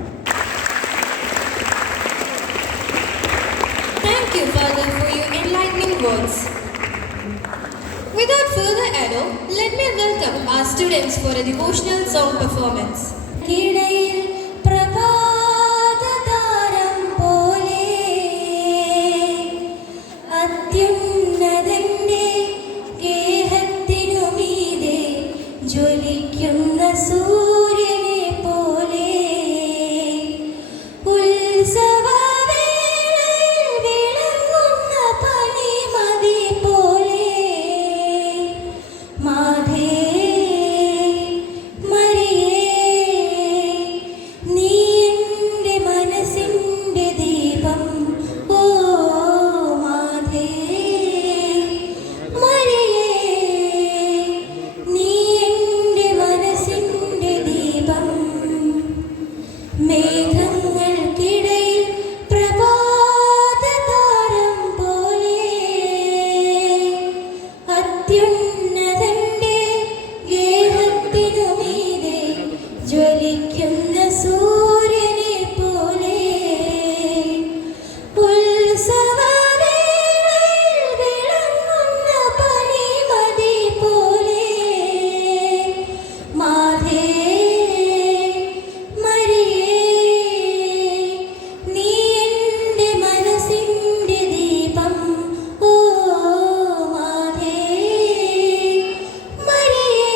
Thank you, Father, for your enlightening words. Without further ado, let me welcome our students for a devotional song performance. കിടയിൽ പ്രഭാതതാരം പോലെ അത്യുന്നതന്റെ ഗേഹത്തിനു മീതെ ജ്വലിക്കുന്ന സൂര്യനെ പോലെ ഉത്സവവേളയിൽ വിളങ്ങുന്ന പനിമതി പോലെ മാധേ മരിയേ നീ എൻ്റെ മനസ്സിൻ്റെ ദീപം. ഓ മാധേ മരിയേ നീ എൻ്റെ മനസ്സിൻ്റെ ദീപം. മേഘങ്ങൾക്കിടയിൽ പ്രഭാതതാരം പോലെ അത്യുന്നതന്റെ ഗേഹത്തിനു മീതെ ജ്വലിക്കുന്ന സൂര്യനെ പോലെ ഉത്സവവേളയിൽ വിളങ്ങുന്ന പനിമതി പോലെ മാധേ മരിയേ നീ എൻ്റെ മനസ്സിൻ്റെ ദീപം. ഓ മാധേ മരിയേ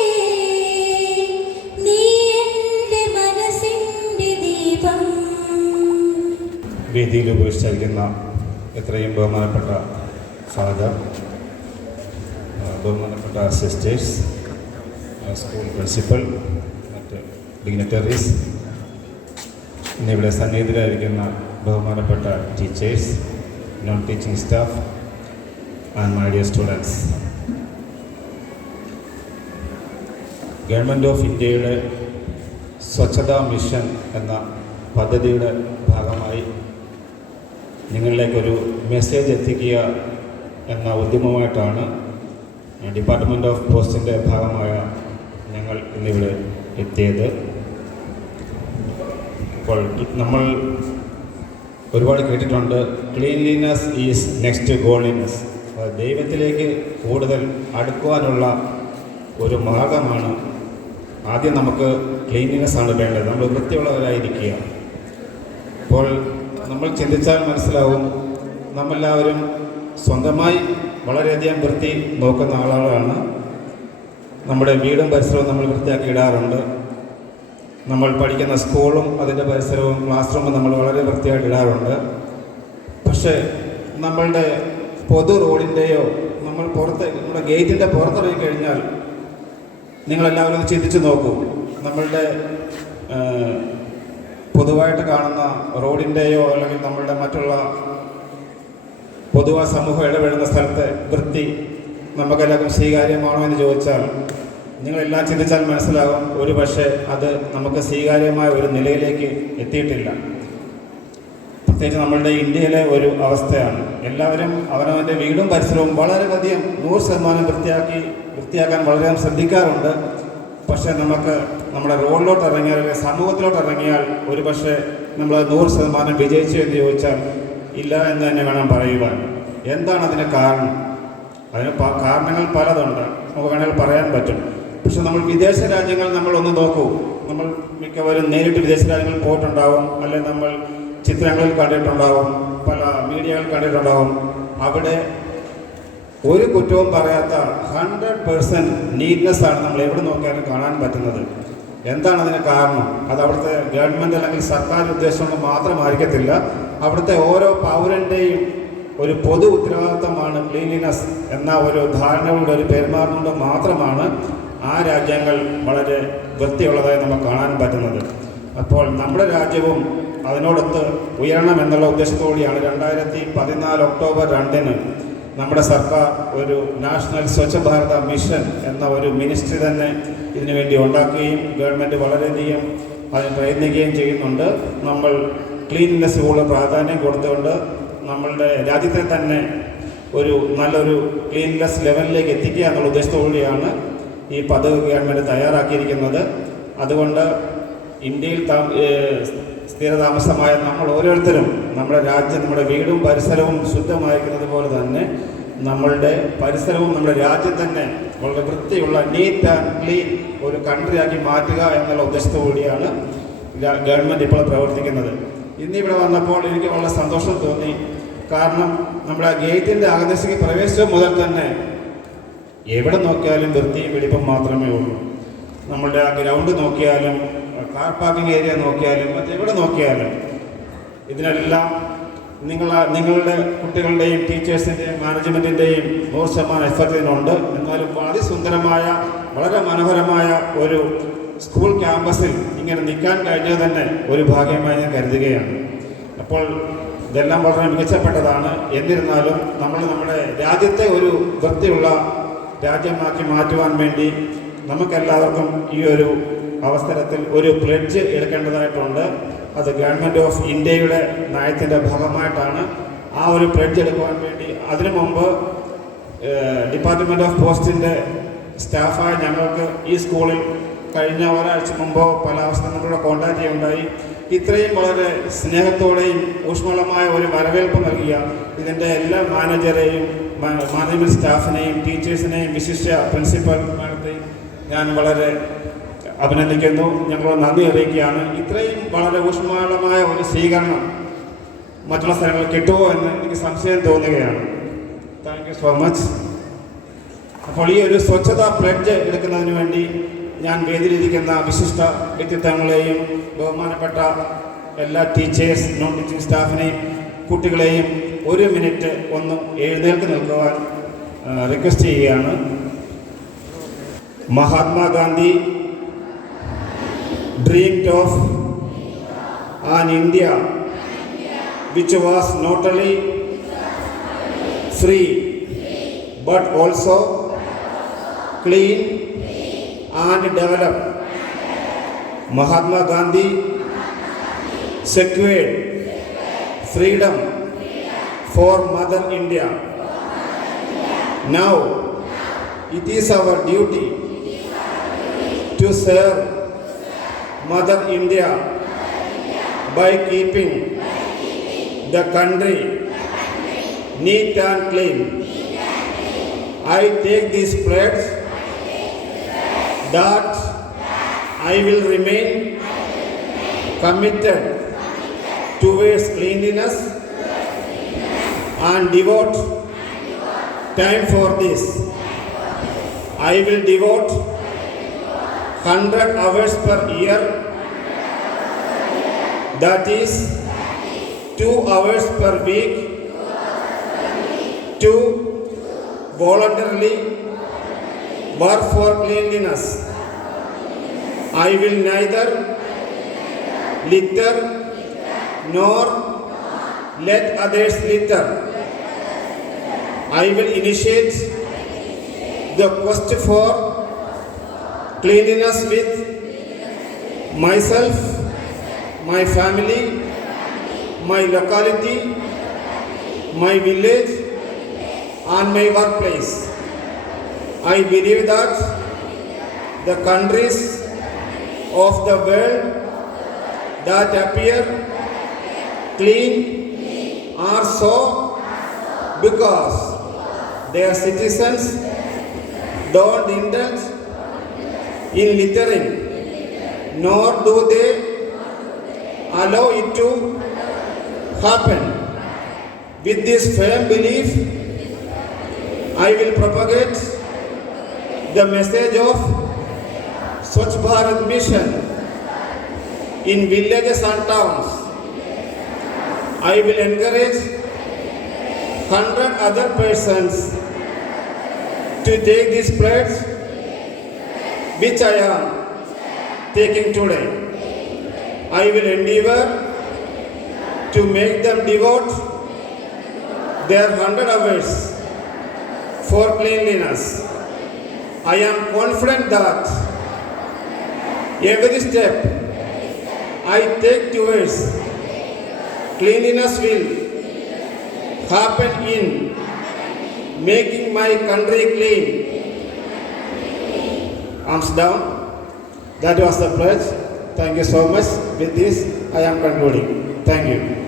നീ എൻ്റെ മനസ്സിൻ്റെ ദീപം. വേദിയിൽ ഉപേക്ഷിച്ചിരിക്കുന്ന എത്രയും ബഹുമാനപ്പെട്ട ഫാദർ, ബഹുമാനപ്പെട്ട സിസ്റ്റേഴ്സ്, സ്കൂൾ പ്രിൻസിപ്പൽ, മറ്റ് ഡിഗ്നിറ്ററീസ്, ഇന്നിവിടെ സന്നിഹിതരായിരിക്കുന്ന ബഹുമാനപ്പെട്ട teachers, non teaching staff and my dear students. Government of ഇന്ത്യയുടെ സ്വച്ഛതാ മിഷൻ എന്ന പദ്ധതിയുടെ ഭാഗമായി നിങ്ങളിലേക്കൊരു മെസ്സേജ് എത്തിക്കുക എന്ന ഉദ്യമമായിട്ടാണ് ഡിപ്പാർട്ട്മെൻറ്റ് ഓഫ് പോസ്റ്റിൻ്റെ ഭാഗമായ ഞങ്ങൾ ഇന്നിവിടെ എത്തിയത്. അപ്പോൾ നമ്മൾ ഒരുപാട് കേട്ടിട്ടുണ്ട്, ക്ലീൻലിനെസ് ഈസ് നെക്സ്റ്റ് ഗോഡ്ലിനെസ്. ദൈവത്തിലേക്ക് കൂടുതൽ അടുക്കുവാനുള്ള ഒരു മാർഗമാണ്. ആദ്യം നമുക്ക് ക്ലീൻലിനെസ് ആണ് വേണ്ടത്. നമ്മൾ വൃത്തിയുള്ളവരായിരിക്കുക. അപ്പോൾ നമ്മൾ ചിന്തിച്ചാൽ മനസ്സിലാവും, നമ്മളെല്ലാവരും സ്വന്തമായി വളരെയധികം വൃത്തി നോക്കുന്ന ആളുകളാണ്. നമ്മുടെ വീടും പരിസരവും നമ്മൾ വൃത്തിയാക്കി ഇടാറുണ്ട്. നമ്മൾ പഠിക്കുന്ന സ്കൂളും അതിൻ്റെ പരിസരവും ക്ലാസ് റൂമും നമ്മൾ വളരെ വൃത്തിയായിട്ട് ഇടാറുണ്ട്. പക്ഷേ നമ്മളുടെ പൊതു റോഡിൻ്റെയോ നമ്മുടെ ഗേറ്റിൻ്റെ പുറത്തിറങ്ങി കഴിഞ്ഞാൽ നിങ്ങളെല്ലാവരും ഒന്ന് ചിന്തിച്ച് നോക്കൂ. നമ്മളുടെ പൊതുവായിട്ട് കാണുന്ന റോഡിൻ്റെയോ അല്ലെങ്കിൽ നമ്മളുടെ മറ്റുള്ള പൊതുവായ സമൂഹം ഇടപെടുന്ന സ്ഥലത്തെ വൃത്തി നമുക്കെല്ലാവർക്കും സ്വീകാര്യമാണോ എന്ന് ചോദിച്ചാൽ നിങ്ങളെല്ലാം ചിന്തിച്ചാൽ മനസ്സിലാകും, ഒരു പക്ഷേ അത് നമുക്ക് സ്വീകാര്യമായ ഒരു നിലയിലേക്ക് എത്തിയിട്ടില്ല. പ്രത്യേകിച്ച് നമ്മളുടെ ഇന്ത്യയിലെ ഒരു അവസ്ഥയാണ്. എല്ലാവരും അവനവൻ്റെ വീടും പരിസരവും വളരെയധികം 100% വൃത്തിയാക്കാൻ വളരെയധികം ശ്രദ്ധിക്കാറുണ്ട്. പക്ഷേ നമുക്ക് നമ്മുടെ റോഡിലോട്ട് ഇറങ്ങിയാൽ അല്ലെങ്കിൽ സമൂഹത്തിലോട്ട് ഇറങ്ങിയാൽ ഒരു പക്ഷേ നമ്മൾ 100% വിജയിച്ചു എന്ന് ചോദിച്ചാൽ ഇല്ല എന്ന് തന്നെ വേണം പറയുവാൻ. എന്താണ് അതിന് കാരണം? അതിന് കാരണങ്ങൾ പലതുണ്ട്, നമുക്ക് വേണമെങ്കിൽ പറയാൻ പറ്റും. പക്ഷെ നമ്മൾ വിദേശ രാജ്യങ്ങൾ നമ്മളൊന്ന് നോക്കൂ. നമ്മൾ മിക്കവരും നേരിട്ട് വിദേശ രാജ്യങ്ങളിൽ പോയിട്ടുണ്ടാവും, അല്ലെങ്കിൽ നമ്മൾ ചിത്രങ്ങളിൽ കണ്ടിട്ടുണ്ടാവും, പല മീഡിയകൾ കണ്ടിട്ടുണ്ടാവും. അവിടെ ഒരു കുറ്റവും പറയാത്ത 100% നീറ്റ്നെസ്സാണ് നമ്മൾ എവിടെ നോക്കിയാലും കാണാൻ പറ്റുന്നത്. എന്താണ് അതിന് കാരണം? അത് അവിടുത്തെ ഗവൺമെൻറ് അല്ലെങ്കിൽ സർക്കാർ ഉദ്ദേശം കൊണ്ട് മാത്രമായിരിക്കത്തില്ല. അവിടുത്തെ ഓരോ പൗരൻ്റെയും ഒരു പൊതു ഉത്തരവാദിത്തമാണ് ക്ലീൻലിനെസ് എന്ന ഒരു ധാരണകളുടെ ഒരു പെരുമാറുന്നത് മാത്രമാണ് ആ രാജ്യങ്ങൾ വളരെ വൃത്തിയുള്ളതായി നമുക്ക് കാണാൻ പറ്റുന്നത്. അപ്പോൾ നമ്മുടെ രാജ്യവും അതിനോടൊത്ത് ഉയരണം എന്നുള്ള ഉദ്ദേശത്തോടെയാണ് 2014 ഒക്ടോബർ 2 നമ്മുടെ സർക്കാർ ഒരു നാഷണൽ സ്വച്ഛ ഭാരത മിഷൻ എന്ന ഒരു മിനിസ്ട്രി തന്നെ ഇതിനു വേണ്ടി ഉണ്ടാക്കുകയും ഗവൺമെൻറ് വളരെയധികം അതിന് പ്രയത്നിക്കുകയും ചെയ്യുന്നുണ്ട്. നമ്മൾ ക്ലീൻനെസ് കൂടുതൽ പ്രാധാന്യം കൊടുത്തുകൊണ്ട് നമ്മളുടെ രാജ്യത്തെ തന്നെ ഒരു നല്ലൊരു ക്ലീൻനെസ് ലെവലിലേക്ക് എത്തിക്കുക എന്നുള്ള ഉദ്ദേശത്തോടെയാണ് ഈ പദ്ധതി ഗവൺമെൻറ് തയ്യാറാക്കിയിരിക്കുന്നത്. അതുകൊണ്ട് ഇന്ത്യയിൽ സ്ഥിരതാമസമായ നമ്മൾ ഓരോരുത്തരും നമ്മുടെ രാജ്യം, നമ്മുടെ വീടും പരിസരവും ശുദ്ധമായിരിക്കുന്നത് പോലെ തന്നെ നമ്മളുടെ പരിസരവും നമ്മുടെ രാജ്യം തന്നെ വളരെ വൃത്തിയുള്ള നീറ്റ് ആൻഡ് ക്ലീൻ ഒരു കൺട്രിയാക്കി മാറ്റുക എന്നുള്ള ഉദ്ദേശത്തോടുകൂടിയാണ് ഗവൺമെൻറ് ഇപ്പോൾ പ്രവർത്തിക്കുന്നത്. ഇന്നിവിടെ വന്നപ്പോൾ എനിക്ക് വളരെ സന്തോഷം തോന്നി. കാരണം നമ്മുടെ ഗേറ്റിൻ്റെ അകത്തേക്ക് പ്രവേശിച്ചത് മുതൽ തന്നെ എവിടെ നോക്കിയാലും വൃത്തിയും വെടിപ്പും മാത്രമേ ഉള്ളൂ. നമ്മളുടെ ആ ഗ്രൗണ്ട് നോക്കിയാലും കാർ പാർക്കിംഗ് ഏരിയ നോക്കിയാലും മറ്റെവിടെ നോക്കിയാലും ഇതിനെല്ലാം നിങ്ങളുടെ കുട്ടികളുടെയും ടീച്ചേഴ്സിൻ്റെയും മാനേജ്മെൻറ്റിൻ്റെയും 100% എഫർട്ടിനുണ്ട്. എന്നാലും അതിസുന്ദരമായ വളരെ മനോഹരമായ ഒരു സ്കൂൾ ക്യാമ്പസിൽ ഇങ്ങനെ നിൽക്കാൻ കഴിഞ്ഞത് തന്നെ ഒരു ഭാഗ്യമായി ഞാൻ കരുതുകയാണ്. അപ്പോൾ ഇതെല്ലാം വളരെ മികച്ചപ്പെട്ടതാണ്. എന്നിരുന്നാലും നമ്മുടെ രാജ്യത്തെ ഒരു വൃത്തിയുള്ള രാജ്യമാക്കി മാറ്റുവാൻ വേണ്ടി നമുക്കെല്ലാവർക്കും ഈ ഒരു അവസരത്തിൽ ഒരു പ്ലെഡ്ജ് എടുക്കേണ്ടതായിട്ടുണ്ട്. അത് ഗവൺമെൻറ് ഓഫ് ഇന്ത്യയുടെ നയത്തിൻ്റെ ഭാഗമായിട്ടാണ്. ആ ഒരു പ്ലെഡ്ജ് എടുക്കുവാൻ വേണ്ടി അതിനു മുമ്പ് ഡിപ്പാർട്ട്മെൻറ്റ് ഓഫ് പോസ്റ്റിൻ്റെ സ്റ്റാഫായ ഞങ്ങൾക്ക് ഈ സ്കൂളിൽ കഴിഞ്ഞ ഒരാഴ്ച മുമ്പോ പല അവസരം നമ്മളുടെ കോൺടാക്റ്റ് ചെയ്യുണ്ടായി. ഇത്രയും വളരെ സ്നേഹത്തോടെയും ഊഷ്മളമായ ഒരു വരവേൽപ്പ് നൽകിയ ഇതിൻ്റെ എല്ലാ മാനേജരെയും മാനേജ്മെൻറ്റ് സ്റ്റാഫിനെയും ടീച്ചേഴ്സിനെയും വിശിഷ്ട പ്രിൻസിപ്പൽ മാഡത്തെയും ഞാൻ വളരെ അഭിനന്ദിക്കുന്നു. ഞങ്ങൾ നന്ദി അറിയിക്കുകയാണ്. ഇത്രയും വളരെ ഊഷ്മളമായ ഒരു സ്വീകരണം മറ്റുള്ള സ്ഥലങ്ങളിൽ കിട്ടുമോ എന്ന് എനിക്ക് സംശയം തോന്നുകയാണ്. Thank you so much. അപ്പോൾ ഈ ഒരു സ്വച്ഛതാ പ്ലെഡ്ജ് എടുക്കുന്നതിന് വേണ്ടി ഞാൻ വേദിയിലിരിക്കുന്ന വിശിഷ്ട വ്യക്തിത്വങ്ങളെയും ബഹുമാനപ്പെട്ട എല്ലാ ടീച്ചേഴ്സ്, നോൺ ടീച്ചിങ് സ്റ്റാഫിനെയും കുട്ടികളെയും 1 മിനിറ്റ് ഒന്ന് എഴുന്നേൽക്ക് നിൽക്കുവാൻ റിക്വസ്റ്റ് ചെയ്യുകയാണ്. Mahatma Gandhi dreamed of an India which was not only free but also clean and developed. Mahatma Gandhi secured freedom for Mother India. Now it is our duty to to serve Mother India by keeping the country neat and clean. I take this pledge that I will remain committed towards cleanliness and devote time for this. I will devote 100 hours per year, that is 2 hours per week, to voluntarily work for cleanliness. I will neither litter nor let others litter. I will initiate the quest for cleanliness with myself, my family, my locality, my village, and my workplace. I believe that the countries of the world that appear clean are so because their citizens don't indulge in littering, nor do they allow it to happen. With this firm belief, I will propagate the message of Swachh Bharat Mission in villages and towns. I will encourage 100 other persons to take this pledge which I am taking today. I will endeavor to make them devote their 100 hours for cleanliness. I am confident that every step I take towards cleanliness will happen in making my country clean. Arms down. That was the pledge. Thank you so much. With this, I am concluding. Thank you.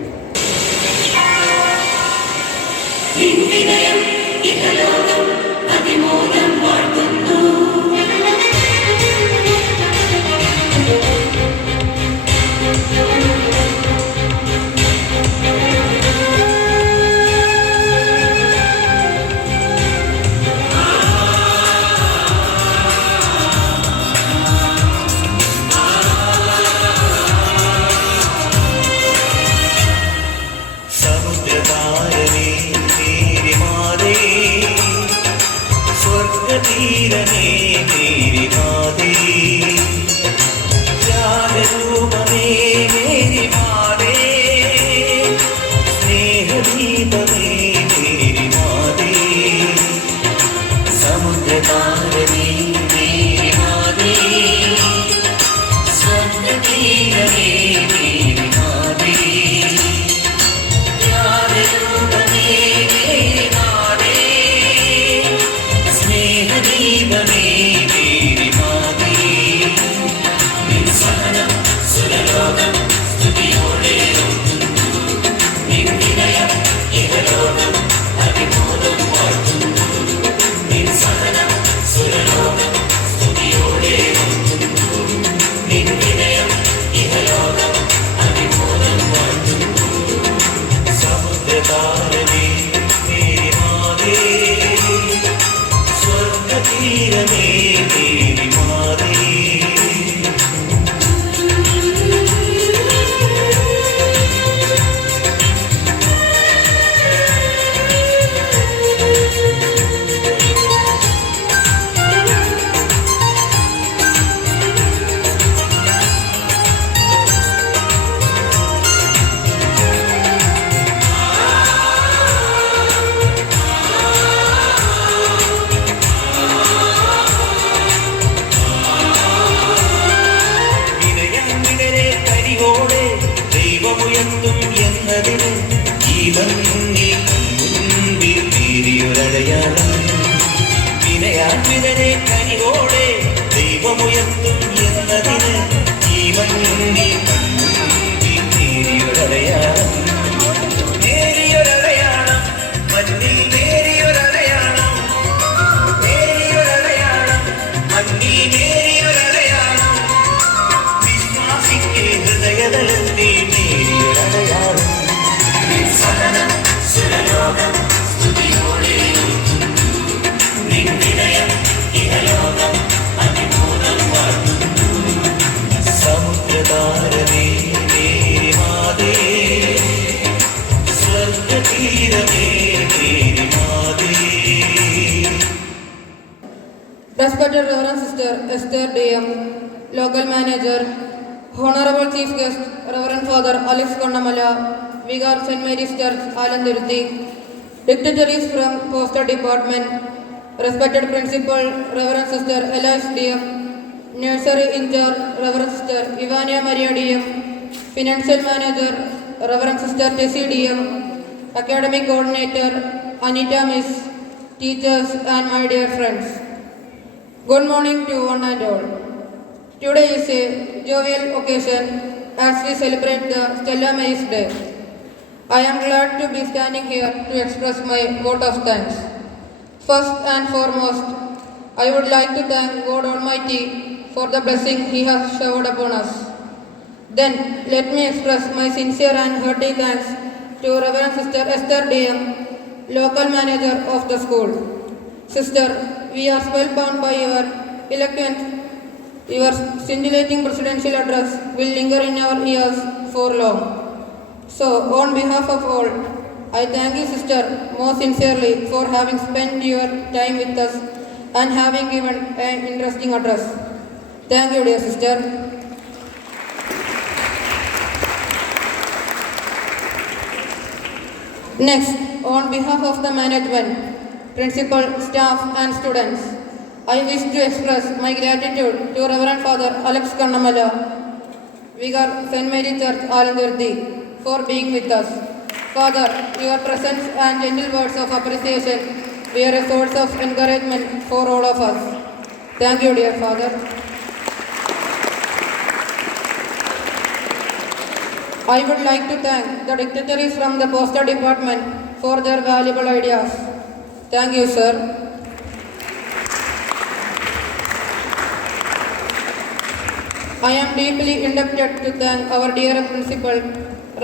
താരമേ Mary മാതേ സ്വർഗതീരമേ Mary മാതേ. Respected Reverend Sister Esther DM, Local Manager, Honorable Chief Guest Reverend Father Alex Konnamala, Vicar St. Mary's Church, Alanduruthi, dignitaries from Postal Department, respected Principal Reverend Sister Elias DM, Nursery Incharge Reverend Sister Ivania Maria DM, Financial Manager Reverend Sister Tessie DM, Academic Coordinator Anita Miss, teachers and my dear friends. Good morning to one and all. Today is a jovial occasion as we celebrate the Stella Maris Day. I am glad to be standing here to express my vote of thanks. First and foremost, I would like to thank God Almighty for the blessing He has showered upon us. Then, let me express my sincere and hearty thanks to Reverend Sister Esther DM, Local Manager of the school. Sister, we are spellbound by your eloquent, your scintillating presidential address will linger in our ears for long. So, on behalf of all, I thank you, Sister, most sincerely for having spent your time with us and having given an interesting address. Thank you, dear Sister. Next, on behalf of the management, principal, staff and students, I wish to express my gratitude to Reverend Father Alex Konnamala, Vicar St. Mary Church, Alanduruthi, for being with us. Father, your presence and gentle words of appreciation were a source of encouragement for all of us. Thank you, dear Father. I would like to thank the dignitaries from the Postal Department for their valuable ideas. Thank you, sir. I am deeply indebted to thank our dear principal,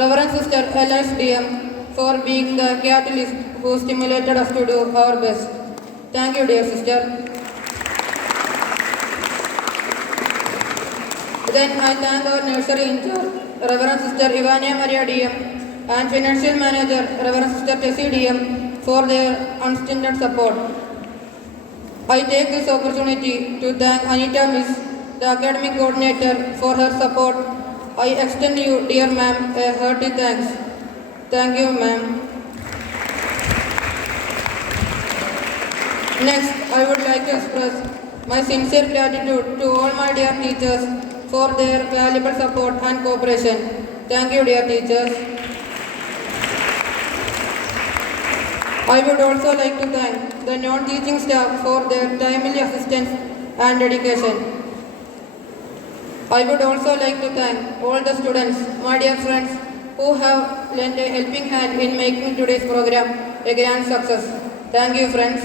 Reverend Sister Elias DM, for being the catalyst who stimulated us to do our best. Thank you, dear sister. Then I thank our nursery incharge, Reverend Sister Ivania Maria DM, and Financial Manager, Reverend Sister Tessie DM, for their unstinted support. I take this opportunity to thank Anita Miss, the Academic Coordinator, for her support. I extend you, dear ma'am, a hearty thanks. Thank you, ma'am. Next, I would like to express my sincere gratitude to all my dear teachers for their valuable support and cooperation. Thank you, dear teachers. I would also like to thank the non-teaching staff for their timely assistance and dedication. I would also like to thank all the students, my dear friends, who have lent a helping hand in making today's program a grand success. Thank you, friends.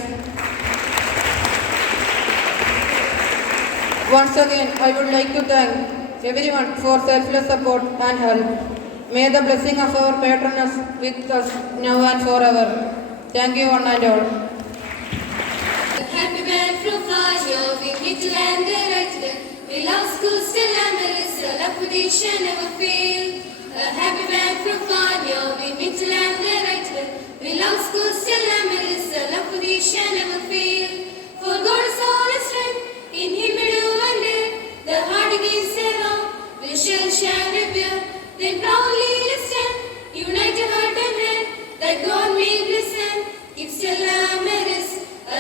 Once again, I would like to thank everyone for selfless support and help. May the blessing of our patroness with us now and forever. Thank you, one and all. A happy man from far, here we meet to land the right there. We love school, still Amaris, a love for the never fail. A happy man from far, here we meet to land the right there. We love school, still Amaris, a love for the never fail. For God is all his strength, in him we do one day. The heart against the wrong, we shall repair. Then proudly listen, unite your heart and hand, that God may listen. Give Stella Maris a